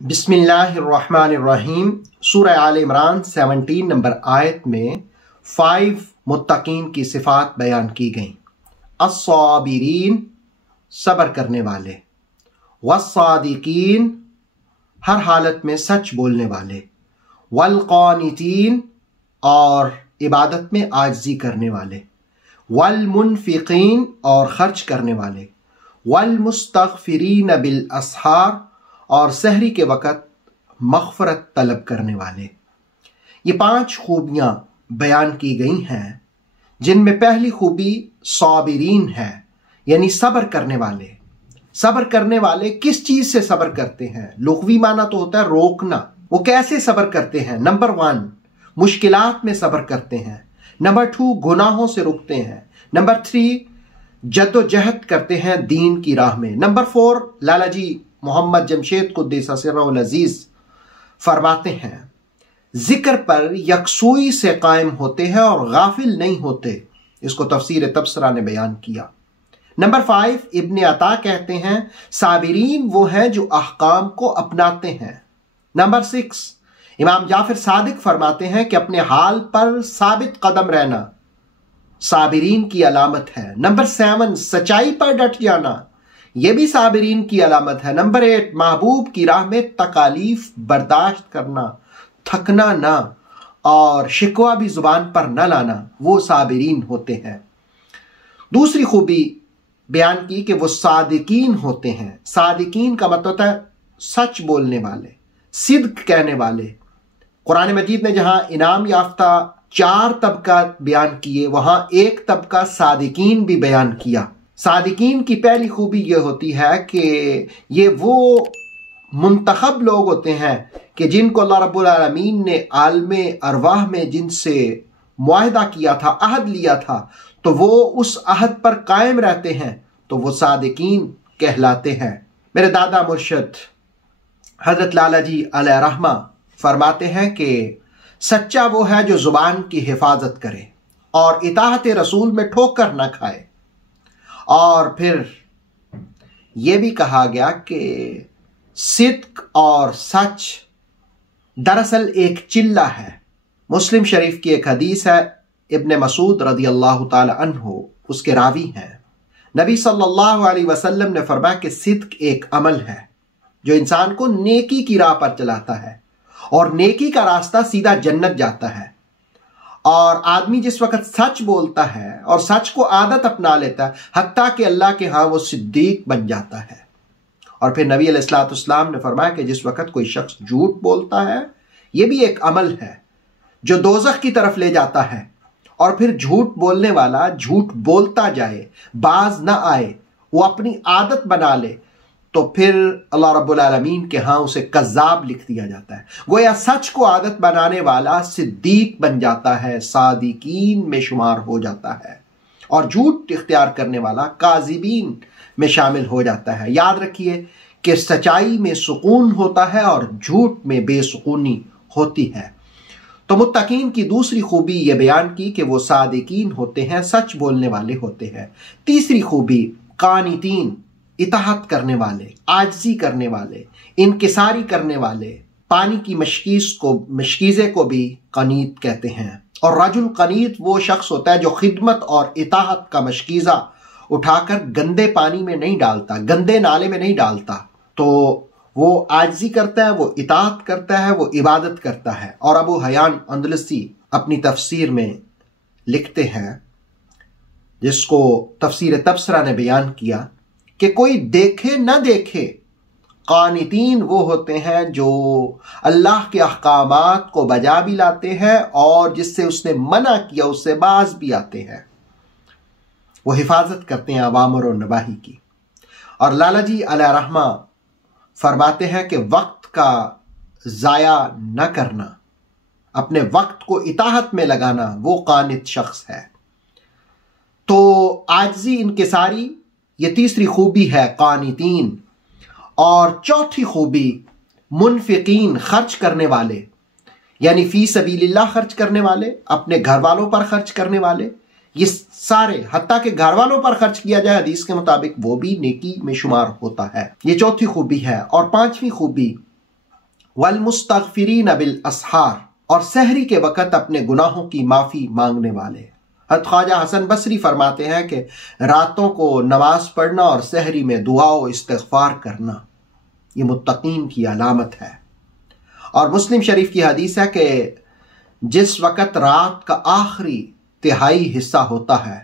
बिस्मिल्लाहिर्रहमानिर्रहीम। सूरह आल इमरान 17 नंबर आयत में 5 मुत्तकीन की सिफात बयान की गई। अस्साबिरीन, सब्र करने वाले, वस्सादिकीन, हर हालत में सच बोलने वाले, वलकानितीन, और इबादत में आजिज़ी करने वाले, वलमुनफिकीन, और खर्च करने वाले, वलमुस्तगफिरीन बिल असहार, और सहरी के वक़्त मग़फ़रत तलब करने वाले। ये 5 खूबियाँ बयान की गई हैं, जिनमें पहली खूबी साबिरीन है, यानी सब्र करने वाले। सब्र करने वाले किस चीज़ से सब्र करते हैं? लुग़वी माना तो होता है रोकना। वो कैसे सब्र करते हैं? नंबर 1, मुश्किलात में सब्र करते हैं। नंबर 2, गुनाहों से रुकते हैं। नंबर 3, जद्दोजहद करते हैं दीन की राह में। नंबर 4, लाला जी मोहम्मद जमशेद कुद्दीस सिर्रुल अज़ीज़ फरमाते हैं, जिक्र पर यकसुई से कायम होते हैं और गाफिल नहीं होते। इसको तफसीर तबसरा ने बयान किया। नंबर 5, इब्न अता कहते हैं, साबिरीन वो हैं जो अहकाम को अपनाते हैं। नंबर 6, इमाम जाफर सादिक फरमाते हैं कि अपने हाल पर साबित कदम रहना साबिरीन की अलामत है। नंबर 7, सच्चाई पर डट जाना, यह भी साबिरीन की अलामत है। नंबर 8, महबूब की राह में तकालीफ बर्दाश्त करना, थकना ना, और शिकवा भी जुबान पर न लाना, वो साबिरीन होते हैं। दूसरी खूबी बयान की कि वो सादिकीन होते हैं। सादिकीन का मतलब है सच बोलने वाले, सिद्क कहने वाले। कुरान मजीद ने जहां इनाम याफ्ता 4 तबका बयान किए, वहां एक तबका सादिकीन भी बयान किया। सादिकीन की पहली खूबी यह होती है कि ये वो मुंतखब लोग होते हैं कि जिनको अल्लाह रब्बुल आलमीन ने आलमे अरवाह में जिनसे मुआहदा किया था, अहद लिया था, तो वो उस अहद पर कायम रहते हैं, तो वो सादिकीन कहलाते हैं। मेरे दादा मुर्शद हजरत लाला जी अलैहि रहमा फरमाते हैं कि सच्चा वो है जो जुबान की हिफाजत करे और इताअत रसूल में ठोकर न खाए। और फिर यह भी कहा गया कि सिद्क और सच दरअसल एक चिल्ला है। मुस्लिम शरीफ की एक हदीस है, इब्न मसूद रदी अल्लाह ताला अन्हु उसके रावी हैं। नबी सल्लल्लाहु अलैहि वसल्लम ने फरमाया कि सिद्क एक अमल है जो इंसान को नेकी की राह पर चलाता है, और नेकी का रास्ता सीधा जन्नत जाता है। और आदमी जिस वक्त सच बोलता है और सच को आदत अपना लेता है, हत्ता कि अल्लाह के यहाँ वो सिद्दीक बन जाता है। और फिर नबी अलैहिस्सलाम ने फरमाया कि जिस वक्त कोई शख्स झूठ बोलता है, ये भी एक अमल है जो दोज़ख की तरफ ले जाता है। और फिर झूठ बोलने वाला झूठ बोलता जाए, बाज ना आए, वो अपनी आदत बना ले, तो फिर अल्लाह रब्बुल आलमीन के यहाँ उसे कज़्ज़ाब लिख दिया जाता है। गोया सच को आदत बनाने वाला सिद्दीक बन जाता है, सादिकीन में शुमार हो जाता है, और झूठ इख्तियार करने वाला काज़िबीन में शामिल हो जाता है। याद रखिए कि सच्चाई में सुकून होता है और झूठ में बेसुकूनी होती है। तो मुत्तकीन की दूसरी खूबी ये बयान की कि वो सादिकीन होते हैं, सच बोलने वाले होते हैं। तीसरी खूबी कानितीन, इताहत करने वाले, आजिज़ी करने वाले, इनकिसारी करने वाले। पानी की मशकीज़े को भी कनीत कहते हैं। और रजुल कनीत वो शख्स होता है जो खिदमत और इताहत का मशकीज़ा उठाकर गंदे पानी में नहीं डालता, गंदे नाले में नहीं डालता। तो वो आजिज़ी करता है, वो इताहत करता है, वो इबादत करता है। और अबू हयान अंदलसी अपनी तफसीर में लिखते हैं, जिसको तफसीर तबसरा ने बयान किया, कि कोई देखे न देखे, कानितीन वो होते हैं जो अल्लाह के अहकामात को बजा भी लाते हैं और जिससे उसने मना किया उससे बाज भी आते हैं। वो हिफाजत करते हैं अवामिर और नवाही की। और लाला जी अलैहि रहमा फरमाते हैं कि वक्त का ज़ाया न करना, अपने वक्त को इताहत में लगाना, वो कानित शख्स है। तो आजिज़ी इनकिसारी ये तीसरी खूबी है कानितीन। और चौथी खूबी मुनफिकीन, खर्च करने वाले, यानी फी सबीलिल्लाह खर्च करने वाले, अपने घर वालों पर खर्च करने वाले। ये सारे, हत्ता के घर वालों पर खर्च किया जाए हदीस के मुताबिक, वो भी नेकी में शुमार होता है। ये चौथी खूबी है। और पांचवी खूबी वल-मुस्तगफिरीन बिल-अस्हार, और सहरी के वक़्त अपने गुनाहों की माफ़ी मांगने वाले। हज़रत ख्वाजा हसन बसरी फरमाते हैं कि रातों को नमाज पढ़ना और सहरी में दुआ व इस्तिग़फ़ार करना ये मुत्तक़ीन की अलामत है। और मुस्लिम शरीफ की हदीस है कि जिस वक़्त रात का आखिरी तिहाई हिस्सा होता है,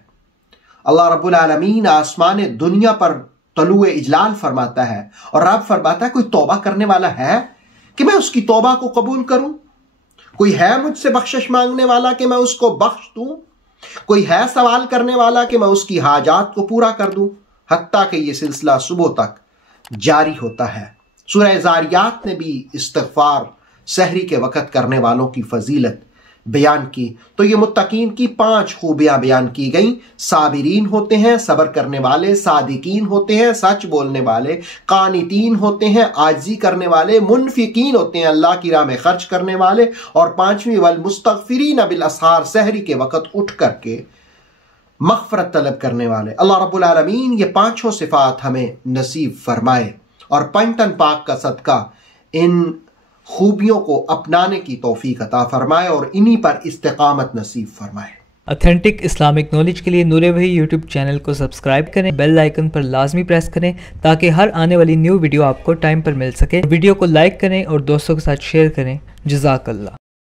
अल्लाह रब्बुल आलमीन आसमान दुनिया पर तलुए इजलाल फरमाता है और रब फरमाता है कोई तौबा करने वाला है कि मैं उसकी तौबा को कबूल करूं? कोई है मुझसे बख्शिश मांगने वाला कि मैं उसको बख्श दूं? कोई है सवाल करने वाला कि मैं उसकी हाजात को पूरा कर दूं? हत्ता कि ये सिलसिला सुबह तक जारी होता है। सूरह ज़ारियात ने भी इस्तिग़फ़ार सहरी के वक़्त करने वालों की फजीलत बयान की। तो ये मुत्तकीन की 5 खूबियां बयान की गई। साबिरीन होते हैं, सब्र करने वाले, सादिकीन होते हैं, सच बोलने वाले, कानितीन होते हैं, आजिज़ी करने वाले, मुनफिकीन होते हैं, अल्लाह की राह में खर्च करने वाले, और 5वीं वल मुस्तगफिरीन बिल अस्हार, सहरी के वक़्त उठ करके मग़फ़िरत तलब करने वाले। अल्लाह रब्बुल आलमीन ये 5 सिफ़ात हमें नसीब फरमाए और पंजतन पाक का सदका इन खूबियों को अपनाने की तौफीक अता फरमाए और इन्हीं पर इस्तिकामत नसीब फरमाए। ऑथेंटिक इस्लामिक नॉलेज के लिए नूरे भाई यूट्यूब चैनल को सब्सक्राइब करें, बेल आइकन पर लाजमी प्रेस करें ताकि हर आने वाली न्यू वीडियो आपको टाइम पर मिल सके। वीडियो को लाइक करें और दोस्तों के साथ शेयर करें। जज़ाकल्लाह।